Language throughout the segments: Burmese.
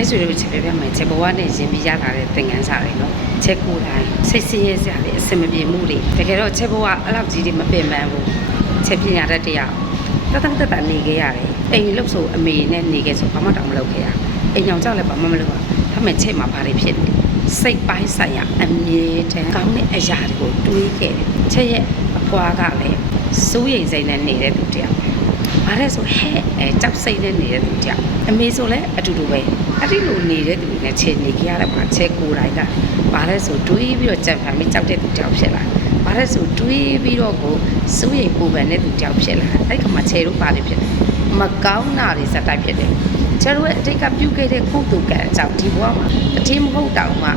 အဲ့ဆိုလို့ချက်ပြပြမယ်ချက်ဘဝနဲ့ရင်ပြီးရလာတဲ့သင်ခန်းစာတွေနော်ချက်ကိုယ်တိုင်းစိတ်ဆင်းရဲစရာတွေအစင်မပြေမှုတွေတကယ်တော့ချက်ဘဝအဲ့လောက်ကြီးတွေမပင်ပန်းဘူးချက်ပညာတတ်တရားတနေခဲ့ရတယ်အိမ်လို့ဆိုအမေနဲ့နေခဲ့ဆိုဘာမှတောင်မလုပ်ခဲ့ရအိမ်ကြောင်ကြောက်လည်းဘာမှမလုပ်ရဒါမဲ့ချက်မှာဘာတွေဖြစ်နေစိတ်ပိုင်းဆိုင်ရာအမြဲတမ်းကောင်းတဲ့အရာတွေကိုတွေးခဲ့တယ်ချက်ရဲ့အဖွားကလည်းစိုးရိမ်စိတ်နဲ့နေတဲ့သူတယောက်ဘာလဲဆိုဟဲ့ကြောက်စိတ်နဲ့နေတဲ့သူတယောက်အမေဆိုလည်းအတူတူပဲအဲ့ဒီလိုနေတဲ့သူနဲ့ချက်နေကြရတယ်မှာချက်ကိုယ်တိုင်ကဘာလဲဆိုတွေးပြီးတော့ကြံဖန်ပြီးကြောက်တဲ့သူတယောက်ဖြစ်လာဘာလဲဆိုတွေးပြီးတော့ကိုစိုးရိမ်ပူပန်တဲ့သူတယောက်ဖြစ်လာအဲ့ဒီကမှချက်တို့ပါလိဖြစ်တယ်မကောင်းတာတွေစက်တိုက်ဖြစ်တယ်ကျတို့ရဲ့အတိတ်ကပြုခဲ့တဲ့ကုသိုလ်ကံအကြောင်းဒီဘဝမှာအထင်းမဟုတ်တောင်မှ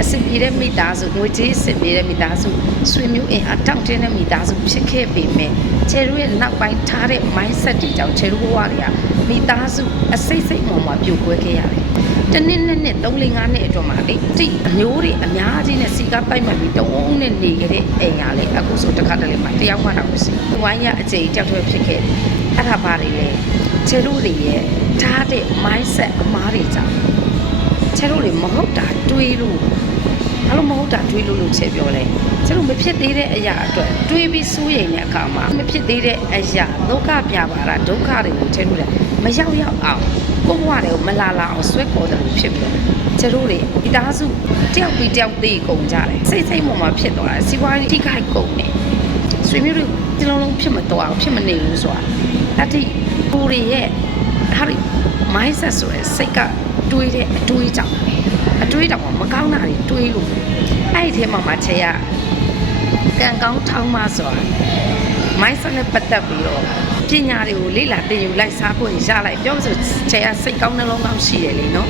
အစစ်ပြေတဲ့မိသားစုငွေကြေးစစ်ပြေတဲ့မိသားစုဆွေမျိုးအင်အားတောင့်တင်းတဲ့မိသားစုဖြစ်ခဲ့ပေမဲ့ကျတို့ရဲ့နောက်ပိုင်းထားတဲ့ mindset တွေကြောင့်ကျတို့ဘဝတွေကမိသားစုအစိတ်စိတ်မှမှပြိုကွဲခဲ့ရတယ်တနည်းနဲ့3-4-5နှစ်အတွင်းမှာလေတိအမျိုးတွေအများကြီးနဲ့စီကားပိုက်မှတ်ပြီးတုံးနဲ့နေခဲ့တဲ့အိမ်ကလေအခုဆိုတစ်ခါတလေမှတယောက်မှတော့မရှိဘူးဝိုင်းရအကျိန်ကြောက်ထွက်ဖြစ်ခဲ့တယ်အဲ့ဒါပါလေကျတို့တွေရဲ့ထားတဲ့ mindset အမားတွေကြောင့်ကျတို့တွေမဟုတ်တာတွေးလို့ဘာလို့မဟုတ်တာတွေးလို့ချက်ပြောလဲကျတို့မဖြစ်သေးတဲ့အရာအတွက်တွေးပြီးစိုးရိမ်တဲ့အခါမှာမဖြစ်သေးတဲ့အရာဒုက္ခပြပါတာဒုက္ခတွေကိုချက်လို့မရောက်အောင်ကိုယ့်ဘဝတွေကိုမလာအောင်ဆွဲခေါ်တယ်လို့ဖြစ်ပြီးတော့ကျတို့တွေမိသားစုတယောက်ပြီးတယောက်သေးကုန်ကြတယ်စိတ်စိတ်မှဖြစ်သွားတယ်စီးပွားရေးထိခိုက်ကုန်တယ်ဆွေမျိုးတွေဒီလုံးဖြစ်မသွားအောင်ဖြစ်မနေဘူးဆိုတာအဲ့ဒီကိုရီရဲ့ဟာဒီ mindset ဆိုရယ်စိတ်ကတွေးတဲ့အတွေးကြောင့်မကောင်းတာတွေတွေးလို့အဲ့ဒီထဲမှာချက်ရကံကောင်းထောင်းမဆိုတာ mindset နဲ့ပတ်သက်ပြီးတော့ပညာတွေကိုလေ့လာသင်ယူလိုက်စားဖို့ရလိုက်ပြောဆိုချက်ရစိတ်ကောင်းနှလုံးကောင်းရှိတယ်လေနော်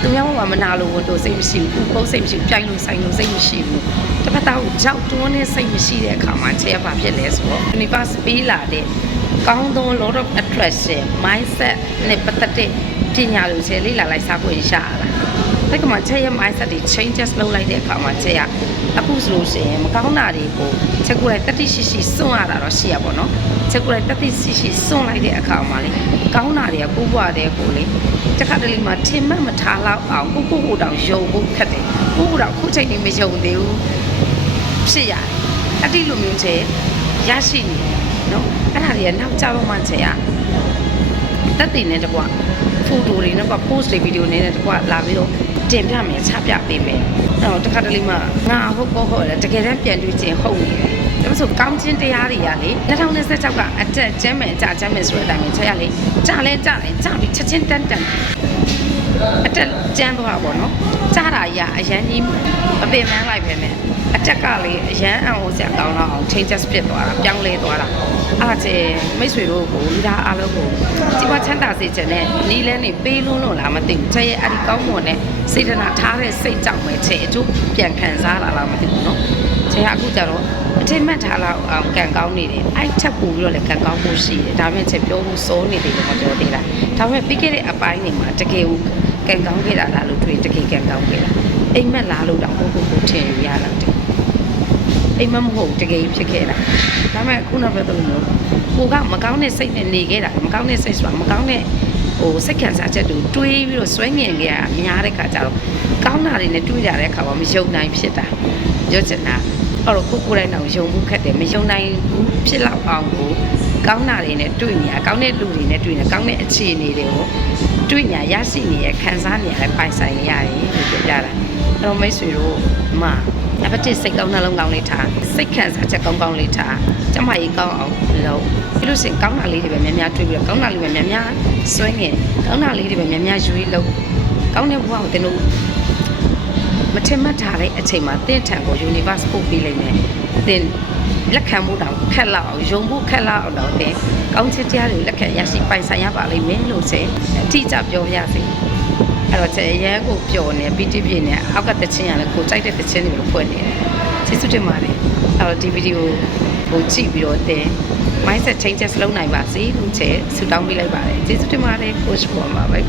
သူများဘဝမနာလို့တို့စိတ်မရှိဘူးပုတ်စိတ်မရှိပြိုင်လို့ဆိုင်လို့စိတ်မရှိဘူးတစ်ဖက်သားကိုကြောက်တွန်းနဲ့စိတ်မရှိတဲ့အခါမှာချက်ရဘာဖြစ်လဲဆိုတော့ universe ပေးလာတဲ့ကောင်းသော lot of attraction mindset နဲ့ပတ်သက်တဲ့ပညာတွေချက်လေ့လာလိုက်စားဖို့ရလာဒါကမှချက်ရ mindset တွေ changes လုပ်လိုက်တဲ့အခါမှာချက်ရအခုဆိုလို့ရှိရင်မကောင်းတာတွေကိုချက်ကိုယ်တိုင်တတိရှိရှိစွန့်ရတာတော့ရှိရပါတော့ချက်ကိုယ်တိုင်တတိရှိရှိစွန့်လိုက်တဲ့အခါမှာလေကောင်းတာတွေကကိုယ့်ဘဝတဲ့ကိုလေတစ်ခါတလေမှာထင်မှတ်မထားလောက်အောင်ကိုတောင်ယုံဖို့ခက်တယ်ကိုတောင်ခုချိန်နေမယုံသေးဘူးဖြစ်ရတယ်အဲ့ဒီလိုမျိုးချက်ရရှိနေနော်အဲ့ဒါတွေကနောက်ကျတော့မှချက်ရတက်တည်နေတကွာဖိုတိုတွေနဲ့က post တွေ video တွေနဲ့တကွာလာပြီးတော့တင်ပြမယ်ချပြပေးမယ်အဲ့တော့တစ်ခါတလေမှငါဟုတ်လေတကယ်တမ်းပြန်တွေ့ချင်းဟုတ်နေတယ်ဒါမှမဟုတ်ကောင်းခြင်းတရားတွေကလေ2026ကအတက်ကျမ်းမယ်အကြကျမ်းမယ်ဆိုတဲ့အတိုင်းချက်ရလေကြားပြီးချက်ချင်းတန်းအတက်ကျမ်းသွားပါတော့ကြားတာရအရန်ကြီးမပင်ပန်းလိုက်ပဲနဲ့အတက်ကလေအရန်အောင်စရာကောင်းတော့အောင် changes ဖြစ်သွားတာပြောင်းလဲသွားတာအားချေမိတ်ဆွေတို့ကိုမိသားအားလုံးကိုဒီမှာချမ်းသာစေချင်တဲ့နီးလဲနေပေးလို့လားမသိဘူးချက်ရဲ့အဲ့ဒီကောင်းမွန်တဲ့စေတနာထားတဲ့စိတ်ကြောင့်ပဲချက်အကျိုးပြန်ခံစားလာလားမသိဘူးနော်ချက်အခုကြတော့အထင်မှတ်ထားလောက်အောင်ကံကောင်းနေတယ်အဲ့ချက်ပို့ပြီးတော့လည်းကံကောင်းမှုရှိတယ်ဒါပေမဲ့ချက်ပြောဖို့စိုးနေတယ်လို့မပြောသေးတာဒါပေမဲ့ပြီးခဲ့တဲ့အပိုင်းတွေမှာတကယ်ကိုကံကောင်းခဲ့တာလားလို့တွေ့တကယ်ကံကောင်းခဲ့တာအိမ်မက်လားလို့တော့ကိုထင်ရလာတယ်အိမ်မက်မဟုတ်တကယ်ဖြစ်ခဲ့တာဒါပေမဲ့ခုနောက်ပြောသလိုမျိုးကိုကမကောင်းတဲ့စိတ်နဲ့နေခဲ့တာမကောင်းတဲ့စိတ်ဆိုတာမကောင်းတဲ့စိတ်ခံစားချက်တွေတွေးပြီးတော့ဆွဲငင်ခဲ့ရများတဲ့ခါကျတော့ကောင်းတာတွေနဲ့တွေးကြတဲ့အခါမှာမယုံနိုင်ဖြစ်တာပြောချင်တာအဲ့တော့ကိုယ်တိုင်တော့ယုံမှုခက်တယ်မယုံနိုင်ဘူးဖြစ်လောက်အောင်ကိုကောင်းတာတွေနဲ့တွေ့နေရကောင်းတဲ့လူတွေနဲ့တွေ့နေကောင်းတဲ့အခြေအနေတွေကိုတွေ့ညာရရှိနေရခံစားနေရပိုင်ဆိုင်နေရတယ်လို့ပြောကြတာအဲ့တော့မိတ်ဆွေတို့အပတိစိတ်ကောင်းနှလုံးကောင်းလေးထားစိတ်ခံစားချက်ကောင်းကောင်းလေးထားကျမကြီးကောင်းအောင်လုပ်ပြီးလို့ရှိရင်ကောင်းတာလေးတွေပဲများများတွေ့ပြီးတော့ကောင်းတာလေးပဲများများစွဲငင်ကောင်းတာလေးတွေပဲများများရွေးလုပ်ကောင်းတဲ့ဘဝကိုသင်တို့မထင်မှတ်ထားတဲ့အချိန်မှာသင်ထံကို universe ပို့ပေးလိုက်မယ်သင်လက်ခံမှုတောင်ခက်လောက်အောင်ယုံဖို့ခက်လောက်အောင်တော့သင်ကောင်းချစ်တရားတွေလက်ခံရရှိပိုင်ဆိုင်ရပါလိမ့်မယ်လို့ဆိုအထီးကျပြောရစေအဲ့တော့ကျရဲကိုပျော်နေပီတိပြင်းနေအောက်ကတချင်းရလဲကိုကြိုက်တဲ့တချင်းတွေကိုဖွင့်နေတယ်ကျေးဇူးတင်ပါတယ်အဲ့တော့ဒီဗီဒီယိုကိုကြည့်ပြီးတော့သင် mindset changes လုပ်နိုင်ပါစေလို့ဆုတောင်းပေးလိုက်ပါတယ်ကျေးဇူးတင်ပါတယ် coach ပေါ်မှာဘိုင်